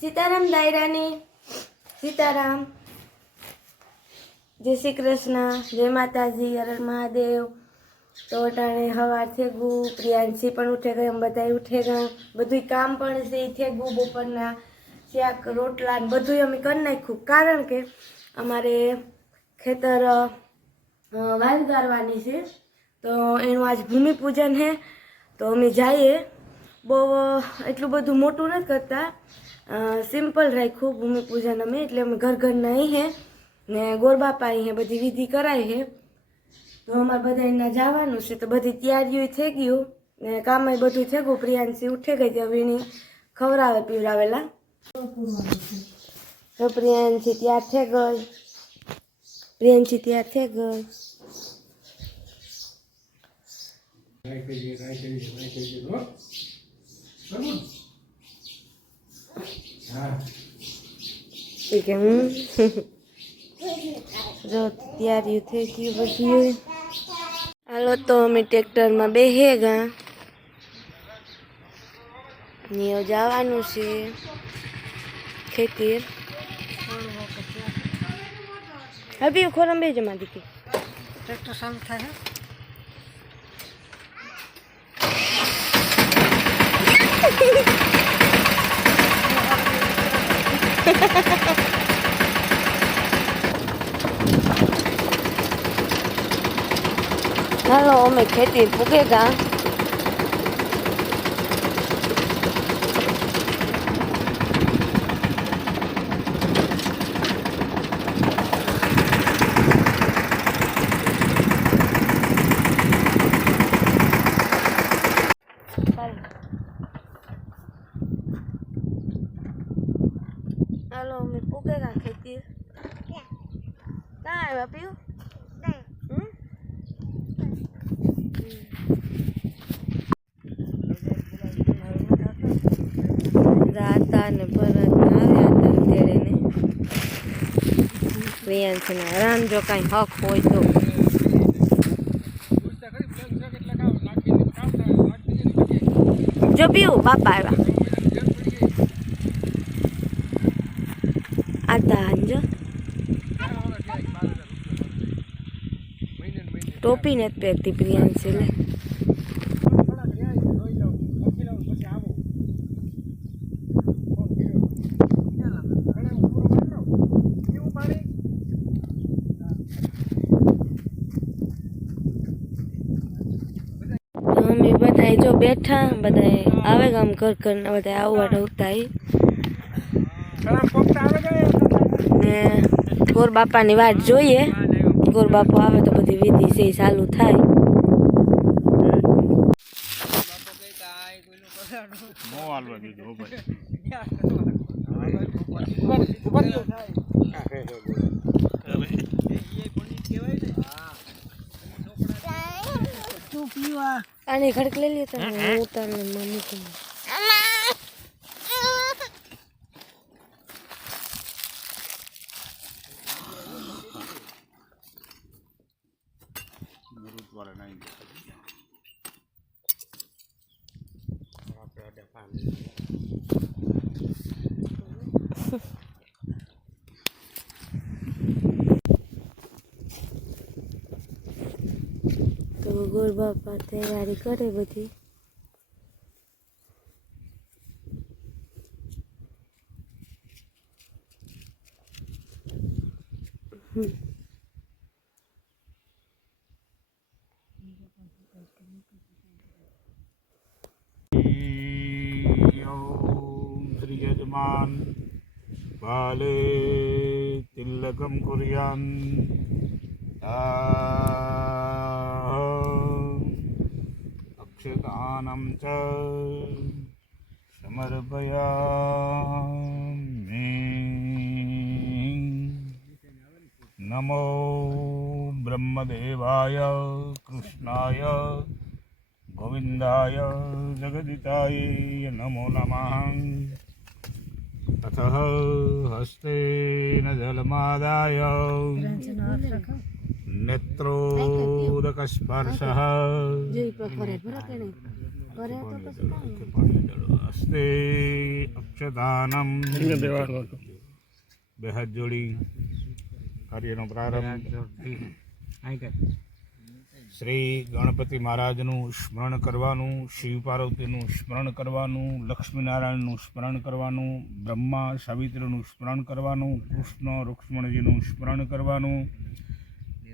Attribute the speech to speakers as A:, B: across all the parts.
A: સીતારામ દાયરાની, સીતારામ, જય શ્રી કૃષ્ણ, જય માતાજી, હર મહાદેવ. તો અટાણે હવાર થઈ ગયું, પ્રિયાંશી પણ ઉઠે ગઈ બધા ઉઠે ગયો બધું કામ પણ છે થઈ બપોરના શાક, રોટલા બધું અમે કરી નાખ્યું. કારણ કે અમારે ખેતર વાલ ગારવાની છે. તો એનું આજ ભૂમિપૂજન છે. તો અમે જઈએ. બહુ એટલું બધું મોટું નથી કરતા. સિમ્પલ રાખ્યું ભૂમિપૂજન અમે, એટલે અમે ઘર ઘરના અહીં હે ને ગોરબાપા અહીં બધી વિધિ કરાય હે. તો અમારે બધા એના જવાનું છે, તો બધી તૈયારીઓ થઈ ગયું ને કામ બધું થઈ ગયું, પ્રિયાંશી ઉઠે ગઈ ત્યાં વીણી ખવડાવે પીવડાવેલા તો પ્રિયાંશી ત્યાં થઈ ગઈ. પ્રિયાંશી ત્યાં થઈ ગઈ. એ કે હું? જો તૈયારી થઈ ગઈ બધી. હાલો તો અમે ટ્રેક્ટરમાં બેહે ગા ને હવે જવાનું છે ખેતીર. હવે ખોરમ બે જમા દીધી
B: ટ્રેક્ટર ચાલુ થાય
A: હાલો અમે ખેતી પૂગે ગા હાલો અમે પૂગે ગા ખેતી ક્યાં આવ્યા પીયું હમ રાતા અને ભરત આવ્યા હતા તેડે ને. પ્રિયાંશને જો કાંઈ હક હોય તો. જો પીવું બાપા આવ્યા. આતા જો. ટોપી નથી પહેરતી પ્રિયાંશી લે તો અમે બધા જો બેઠા બધા આવે ગામ ઘર ઘર બધા આવવા ઉઠતા ને ગોર બાપાની વાટ જોઈએ. ગોર બાપા આવે તો બધી વિધિ છે ચાલુ થાય.
C: નો
B: તું પીવા?
A: આની ખડક લઈ લે હું તને મૂકું તો ગોળ બાપા તૈયારી કરે બધી.
C: યજમાન બાલે તિલકમ કુર્યાન. कुर्यान् अक्षतानं च समर्पयामि नमो ब्रह्मदेवाय कृष्णाय गोविन्दाय जगदिताय नमो नमः ततः हस्तेन जलमादाय
A: નેત્રોદક
C: સ્પર્શઃ અસ્તે અક્ષદાનમ બે હાથ જોડી કાર્યનો પ્રારંભ શ્રી ગણપતિ મહારાજનું સ્મરણ કરવાનું શિવ પાર્વતીનું સ્મરણ કરવાનું લક્ષ્મીનારાયણનું સ્મરણ કરવાનું બ્રહ્મા સાવિત્રીનું સ્મરણ કરવાનું કૃષ્ણ રુક્ષ્મણજીનું સ્મરણ કરવાનું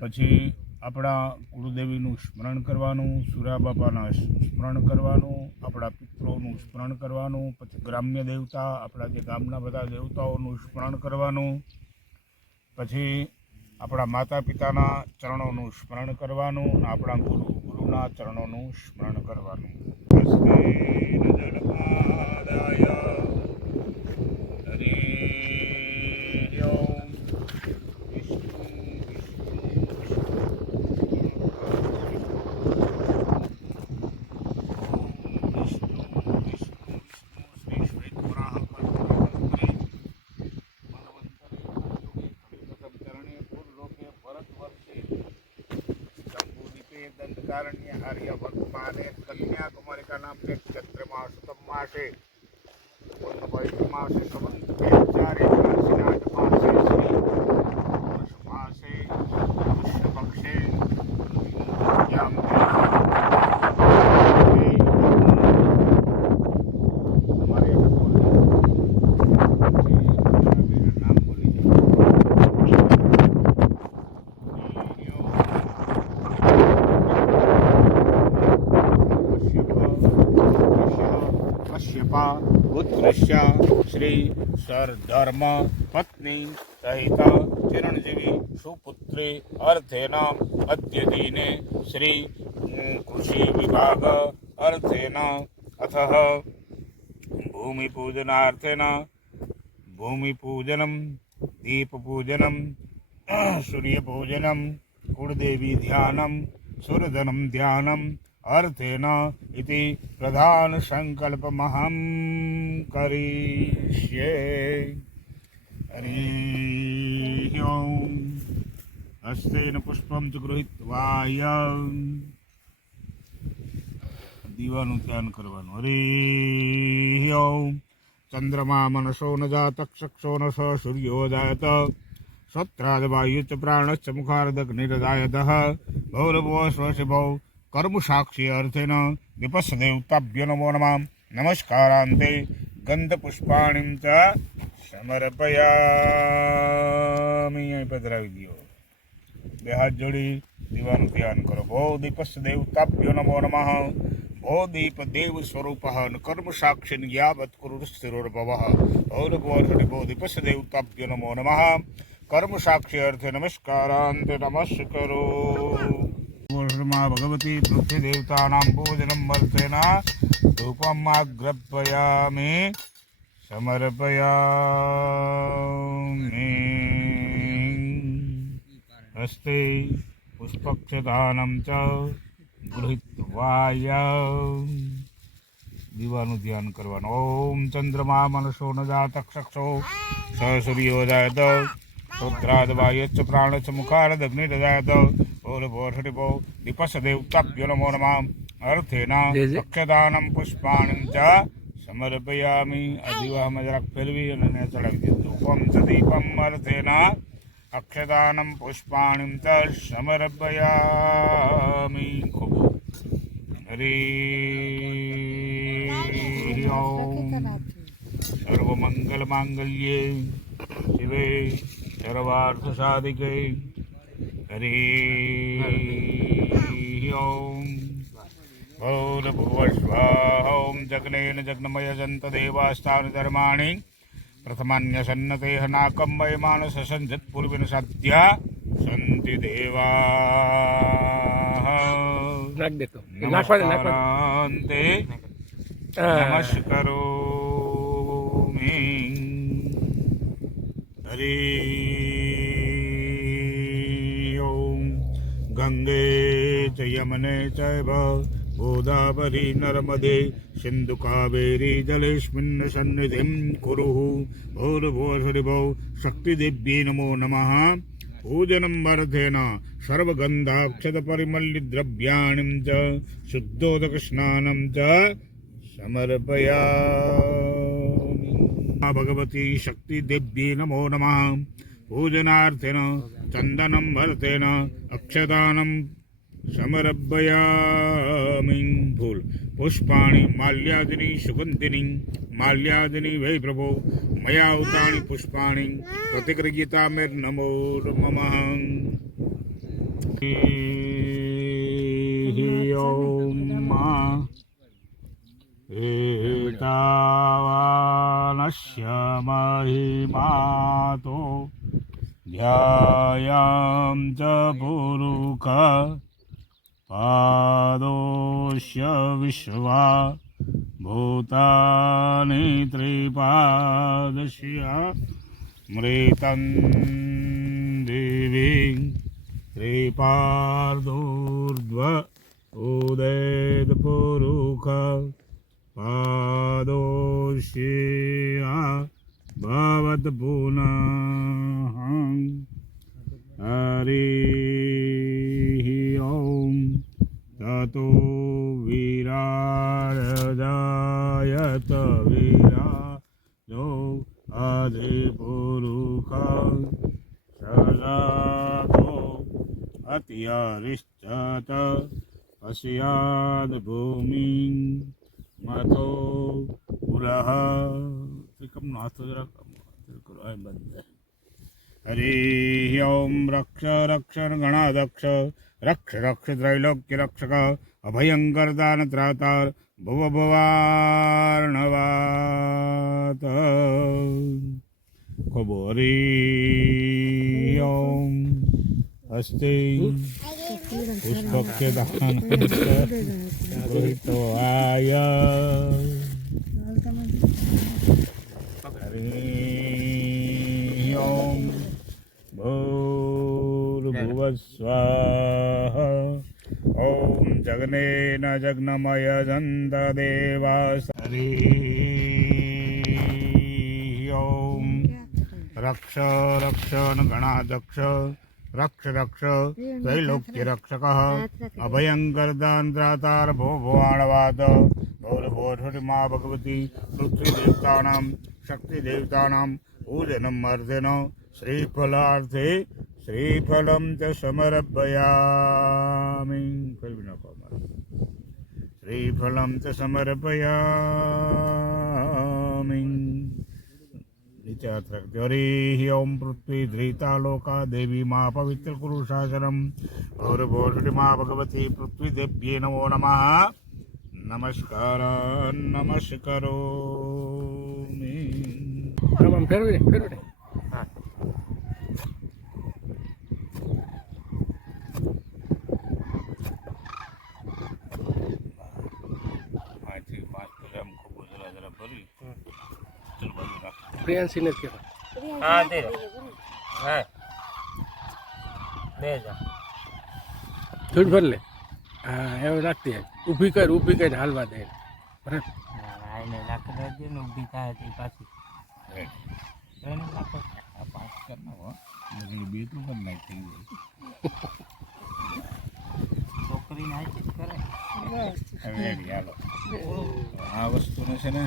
C: પછી આપણા કુળદેવીનું સ્મરણ કરવાનું સુરા બાપાના સ્મરણ કરવાનું, આપણા પિતૃઓનું સ્મરણ કરવાનું, પછી ગ્રામ્ય દેવતા, આપણા જે ગામના બધા દેવતાઓનું સ્મરણ કરવાનું, પછી આપણા માતા પિતાના ચરણોનું સ્મરણ કરવાનું અને આપણા ગુરુ, ગુરુના ચરણોનું સ્મરણ કરવાનું. ભક્તમાને કન્યાકુમારિકા નામને ચંદ્રમાસ માસે પૂર્ણ માસે છે ચારે ધર્મ, પત્ની સહિતા ચિરણજીવી સુપુત્રી અર્થેના અદ્યદીને શ્રી કૃષિ વિભાગ અર્થેના અથ ભૂમિપૂજનાર્થેન, ભૂમિપૂજનમ, દીપપૂજનમ, સૂર્યપૂજનમ, કુળદેવી ધ્યાનમ, સૂરધનમ ધ્યાનમ અર્થેન ઇતિ પ્રધાન સંકલ્પમહમ કરીષ્યે હરિ ઓમ હસ્તેન પુષ્પમ ચ ગૃહિત્વાય દીવાનું ધ્યાન કરવાનું હરિ ઓમ ચંદ્રમા મનસો ન જાત ચક્ષો ન સ સૂર્યો જાયત સત્રાદવાયુ ચ પ્રાણશ્ચ મુખાર્દગ્નિર્દાયત ભૌરવો સ્વશિભૌ કર્મ સાક્ષી અર્થેન વિપસ દેવતાભ્ય નમો નમઃ નમસ્કારાંતે ગંધ પુષ્પાણીમ ચ સમર્પયામિ અહીં પધરાવી દો બે હાથ જોડી દીવાનું ધ્યાન કરો ભો દીપસ દેવતાભ્યો નમો નમઃ ભો દીપ દેવ સ્વરૂપ કર્મ સાક્ષી યાવત કુરુ સ્થિરોર્ભવ ઔર ભોર્ષિ ભો દીપસ દેવતાભ્યો નમો નમઃ કર્મ સાક્ષી અર્થે નમસ્કારાંતે નમસ્કરો માં ભગવતી પૃથ્વી દેવતાનાં પૂજનમ અર્થેન ધૂપમ આગ્રપયામિ સમર્પયામિ હસ્તે પુષ્પક્ષદાનમ ચ ગૃહિત્વાય દીવાનું ધ્યાન કરવાનું ઓમ ચંદ્રમા મનસો ન જાતક્ષક્ષો સ સૂર્યો જાયત શ્રોત્રાદ વાયચ્ચ પ્રાણચ મુખારદ અગ્નિરજાયત ઓલ ભોષટિપો દીપસ દેવતાભ્યો નમો નમઃ અર્થેન અક્ષદાનમ પુષ્પાણિ ચ સમર્પયામિ આ દીવામાં જરાક ફેરવી અને એને ચડાવી દીધું ધૂપમ ચ દીપમ અર્થેન અક્ષદાનમ પુષ્પાણિ ચ સમર્પયામિ ખૂબ હરિ ઓમ સાધિકે હરિ ઓમ જગ્નેન જગ્નમય જંત દેવાસ્તાન ધર્માણિ. પ્રથમાન્યસન્નતે નાકંબય માનસ સંજત પૂર્વિન સાધ્યા સંતિ દેવા.
D: નાખ દેતો નાખવા દે નાખવા
C: નમસ્કારાંતે.
D: દે. હા.
C: નમસ્કરોમિ. હરિ ચ યમને ચૈવ ગોદાવરી નર્મદે સિંધુ કાવેરી જલેસ્મિન્ન સન્નિધિં કુરુ ભૂર્ભુવઃ શક્તિદેવ્यै નમો નમઃ પૂજનમ અર્થેન સર્વગંધાક્ષતપરિમલ્લિદ્રવ્યાણિં ચ શુદ્ધોદક સ્નાનમ ચ સમર્પયામિ આ ભગવતી શક્તિ દેવ્યે નમો નમઃ પૂજનાર્થેન ચંદનમ વર્તેન અક્ષદાનમ સમર્પયામિ ફૂલ પુષ્પાણि માલ્યાદિની સુગંધિની માલ્યાદિની વૈ પ્રભો મયા ઉતાણી પુષ્પાણि પ્રતિક્રિયતા મેર નમો મમ ઓમ एतावानस्य महिमातो ध्यायां च પાદોષ્ય વિશ્વા ભૂતાની ત્રિપાદશ્યા મૃતં દેવી ત્રિપાદૂર્ધ્વ ઉદેદ પુરુખ પાદોષ્યા ભવત પુનઃ હરી તો વિરારદાયત વિરાજો આદિ પુરુષા સલાતો અત્યારિષ્ઠત પશ્યાદ ભૂમિ મતો પુરઃ ત્રિકમનો હાથો જરાક કરો એમ બંધ હરિ ઓમ રક્ષ રક્ષ ગણાધક્ષ રક્ષ રક્ષ ત્રૈલોક્ય રક્ષક અભયંકર દાન ત્રાતાર ભવ ભવાર્ણવાત ખૂબ હરિ ઓમ અસ્તે પુષ્પક્ય દાન પુરોહિતો આય હરિ ઓમ ભૂર્ભુવસ્વાહ ઓમ જગનેન જગ્નમય જંત દેવાસ હરિ ઓમ રક્ષ રક્ષ ગણાધક્ષ રક્ષ રક્ષ ત્રૈલોક્ય રક્ષક અભયંકર દાનત્રાતાર ભો ભોવાણવાદ ગૌરભોષમા ભગવતી પૃથ્વી દેવતાનાં શક્તિ દેવતાનાં પૂજનમ અર્થેન શ્રીફલાર્થે શ્રીફલમ ચ સમર્પયામિ ફેરવી નાખો અમારે. શ્રીફલમ ચ સમર્પયામિ નીચે હાથ રાખજો હરિ ઓમ પૃથ્વી ધ્રીતા લોકા દેવી મા પવિત્ર કુરુ શાસનમ ગૌરભોષિ મા ભગવતી પૃથ્વી દેવ્યે નમો નમઃ નમસ્કાર નમસ્કારો
D: ફેરવી ફેરવી દે
C: અહીંથી પાંચ પેલા આમ ખૂબ જરા જરા ભરી ચલ બાજુ રાખ
D: પ્રિયાંશીને કહેવાય.
E: હા તે હા. બે જા.
D: થોડી ભર લે. હા એવું રાખતી હે ઊભી કર ઊભી કર હાલવા દે. બરાબર
E: આઈને નાખી દેજે ને ઊભી થાય તે પાછી. એને નાખો
C: આ પાંચ કરનો નાખો એટલે બે તો કરી નાખ થઈ જાય
E: છોકરી આઈ કરે.
C: હવે હાલો. આ વસ્તુને છે ને